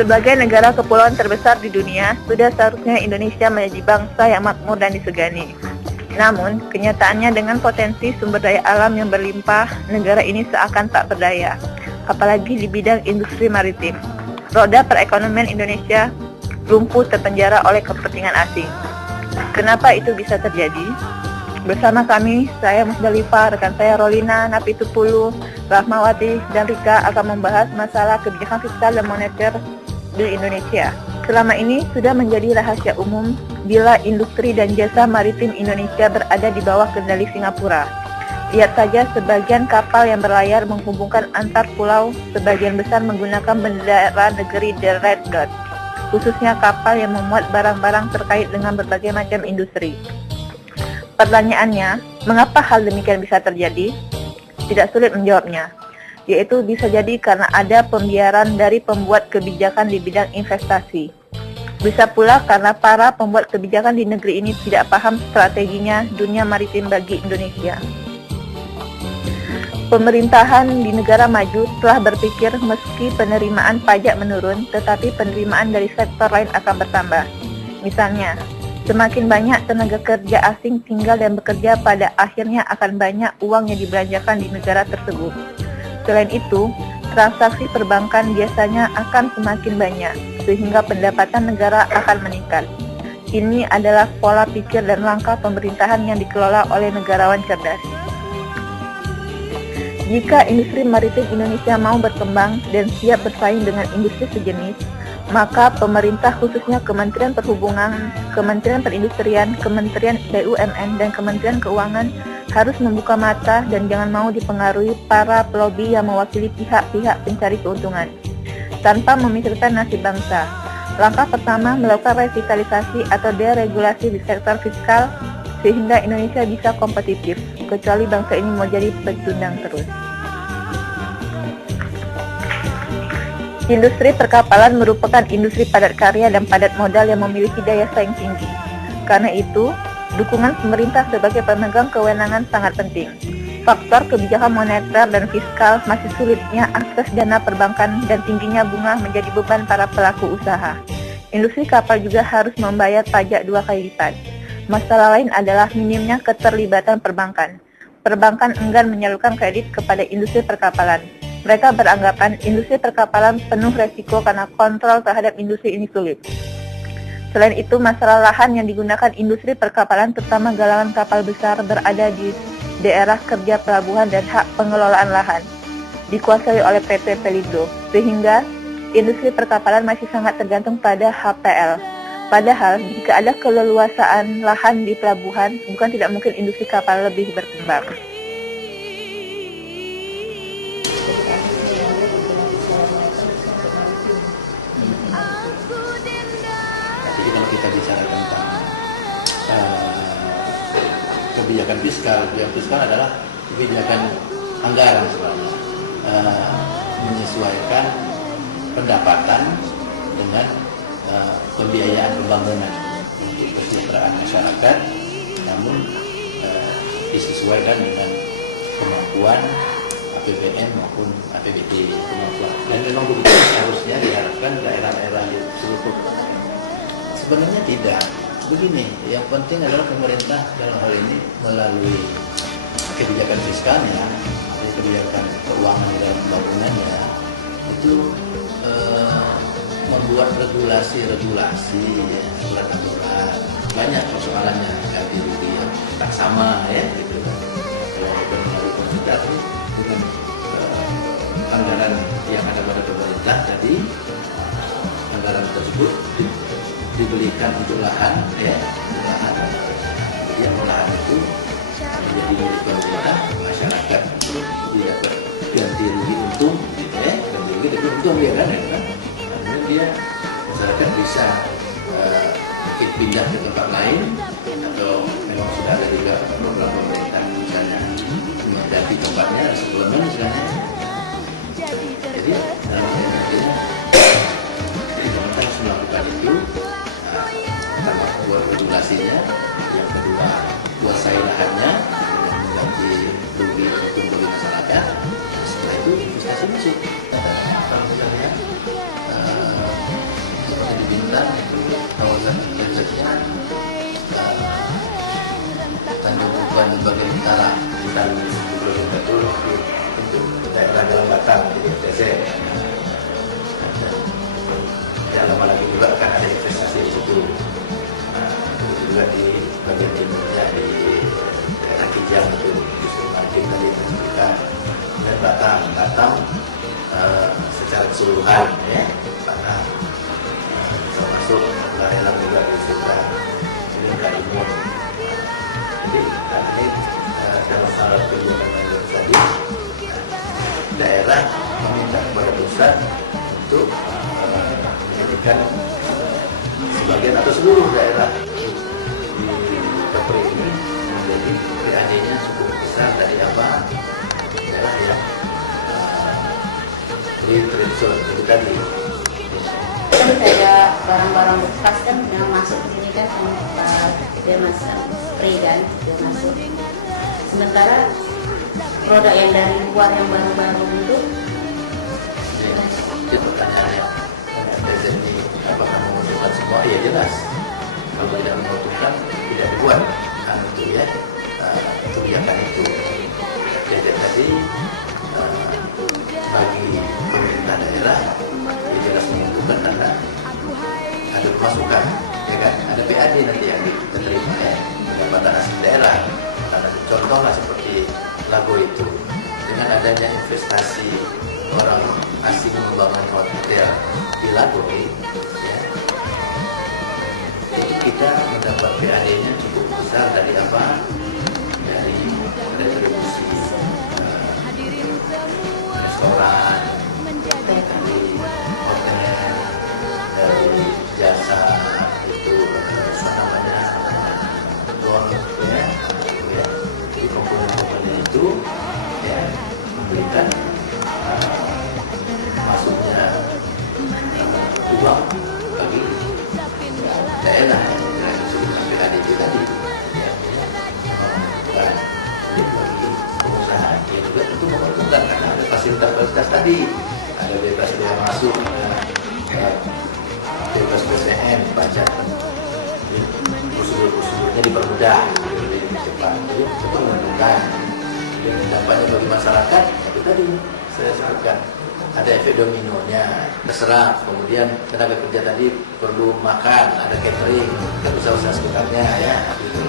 Sebagai negara kepulauan terbesar di dunia, sudah seharusnya Indonesia menjadi bangsa yang makmur dan disegani. Namun, kenyataannya dengan potensi sumber daya alam yang berlimpah, negara ini seakan tak berdaya, apalagi di bidang industri maritim. Roda perekonomian Indonesia lumpuh terpenjara oleh kepentingan asing. Kenapa itu bisa terjadi? Bersama kami, saya Musdalifah, rekan saya Rolina, Napitupulu, Rahmawati, dan Rika akan membahas masalah kebijakan fiskal dan moneter di Indonesia. Selama ini sudah menjadi rahasia umum bila industri dan jasa maritim Indonesia berada di bawah kendali Singapura. Lihat saja sebagian kapal yang berlayar menghubungkan antar pulau, sebagian besar menggunakan bendera negeri The Red Dot, khususnya kapal yang memuat barang-barang terkait dengan berbagai macam industri. Pertanyaannya, mengapa hal demikian bisa terjadi? Tidak sulit menjawabnya, yaitu bisa jadi karena ada pembiaran dari pembuat kebijakan di bidang investasi. Bisa pula karena para pembuat kebijakan di negeri ini tidak paham strateginya dunia maritim bagi Indonesia. Pemerintahan di negara maju telah berpikir meski penerimaan pajak menurun, tetapi penerimaan dari sektor lain akan bertambah. Misalnya, semakin banyak tenaga kerja asing tinggal dan bekerja, pada akhirnya akan banyak uang yang dibelanjakan di negara tersebut. Selain itu, transaksi perbankan biasanya akan semakin banyak, sehingga pendapatan negara akan meningkat. Ini adalah pola pikir dan langkah pemerintahan yang dikelola oleh negarawan cerdas. Jika industri maritim Indonesia mau berkembang dan siap bersaing dengan industri sejenis, maka pemerintah khususnya Kementerian Perhubungan, Kementerian Perindustrian, Kementerian BUMN, dan Kementerian Keuangan harus membuka mata dan jangan mau dipengaruhi para pelobi yang mewakili pihak-pihak pencari keuntungan, tanpa memikirkan nasib bangsa. Langkah pertama melakukan revitalisasi atau deregulasi di sektor fiskal sehingga Indonesia bisa kompetitif, kecuali bangsa ini mau jadi pecundang terus. Industri perkapalan merupakan industri padat karya dan padat modal yang memiliki daya saing tinggi. Karena itu, dukungan pemerintah sebagai pemegang kewenangan sangat penting. Faktor kebijakan moneter dan fiskal masih sulitnya akses dana perbankan dan tingginya bunga menjadi beban para pelaku usaha. Industri kapal juga harus membayar pajak 2 kali lipat. Masalah lain adalah minimnya keterlibatan perbankan. Perbankan enggan menyalurkan kredit kepada industri perkapalan. Mereka beranggapan industri perkapalan penuh resiko karena kontrol terhadap industri ini sulit. Selain itu, masalah lahan yang digunakan industri perkapalan, terutama galangan kapal besar, berada di daerah kerja pelabuhan dan hak pengelolaan lahan dikuasai oleh PT Pelindo, sehingga industri perkapalan masih sangat tergantung pada HPL. Padahal, jika ada keleluasaan lahan di pelabuhan, bukan tidak mungkin industri kapal lebih berkembang. Jadi kalau kita bicara tentang kebijakan fiskal adalah kebijakan anggaran sebenarnya, menyesuaikan pendapatan dengan pembiayaan pembangunan untuk kesejahteraan masyarakat, namun disesuaikan dengan kemampuan APBN maupun APBD kemampuan. Dan memang begitu seharusnya diharapkan daerah-daerah tersebut. Sebenarnya tidak. Begini, yang penting adalah pemerintah dalam hal ini melalui kebijakan fiskalnya, kebijakan keuangan dan pembangunannya itu membuat regulasi-regulasi, aturan-aturan. Banyak persoalannya, ganti rugi yang tak sama ya gitu. Kalau melalui pemerintah dengan anggaran yang ada pada pemerintah, jadi anggaran tersebut dibelikan untuk lahan ya, lahan. Jadi lahan itu menjadi milik pemerintah, masyarakat untuk didapat ganti rugi untung ya, ganti rugi tapi untung dia kan ya kan. Dia masyarakat bisa mungkin pindah ke tempat lain, atau memang sudah ada juga program pemerintah misalnya mengganti tempatnya suplemen misalnya. Jadi dalam artinya pemerintah harus melakukan itu, pertama buat regulasinya, yang kedua kuasai lahannya dengan mengganti rugi untung bagi masyarakat. Setelah itu investasi masuk. Kalau misalnya itu untuk daerah Jalan Batang, jadi FTZ. Tidak lama lagi juga akan ada investasi di situ. Itu juga di bagian timurnya di daerah Kijang itu justru margin tadi kita dan Batam secara keseluruhan ya Batam termasuk Barelang juga di sekitar ini nggak umum. Jadi ini dalam hal kebijakan tadi daerah meminta kepada pusat untuk menjadikan sebagian atau seluruh daerah di Kepri ini menjadi PAD-nya cukup besar dari apa daerah yang di Trenzon itu tadi. Kan ada barang-barang bekas kan yang masuk ke sini kan tempat dia masuk spray kan dia masuk. Sementara produk yang dari luar yang baru-baru itu pertanyaannya MTZ ini apakah menguntungkan semua? Ya jelas kalau tidak menguntungkan tidak dibuat kan itu ya kebijakan itu. MTZ tadi bagi pemerintah daerah ya jelas menguntungkan karena ada pemasukan ya kan, ada PAD nanti yang diterima ya pendapatan asli daerah. Karena contohlah seperti Lago itu dengan adanya investasi orang asing membangun hotel di Lago ya, jadi kita mendapat PAD-nya cukup besar dari apa? Dari retribusi restoran, dari hotel, dari jasa itu apa namanya golf ya, di komponen-komponen itu ya memberikan masuknya uang bagi daerah yang disebutkan PADB tadi ya, bukan bagi pengusaha yang juga tentu menguntungkan karena ada fasilitas tadi, ada bebas biaya masuk, bebas BPN, pajak, prosedurnya dipermudah, lebih cepat, jadi itu menguntungkan. Dan dampaknya bagi masyarakat itu tadi saya sebutkan ada efek dominonya, terserap, kemudian tenaga kerja tadi perlu makan, ada catering, dan usaha-usaha sekitarnya ya. Gitu.